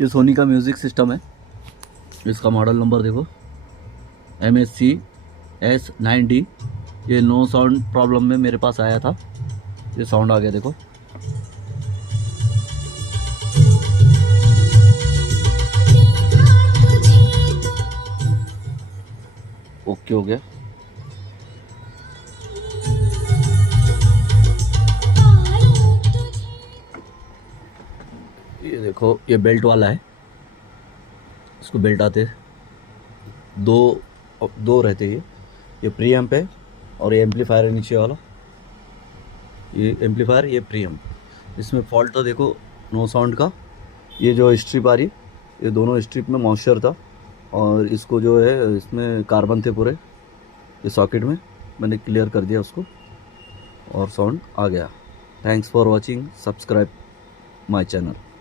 ये सोनी का music system है। इसका मॉडल नंबर देखो MSC-S9D। ये नो साउंड प्रॉब्लम में मेरे पास आया था। ये साउंड आ गया देखो। ओके हो गया। ये देखो, ये बेल्ट वाला है। इसको बेल्ट आते दो दो रहते ये प्री एम्प है और ये एम्पलीफायर है नीचे वाला। ये एम्पलीफायर, ये प्री एम्प। इसमें फॉल्ट तो देखो नो साउंड का। ये जो स्ट्रिप आ रही, ये दोनों स्ट्रिप में मॉइस्चर था और इसको जो है इसमें कार्बन थे पूरे ये सॉकेट में। मैंने क्लियर कर दिया उसको और साउंड आ गया। Thanks for watching, subscribe my channel.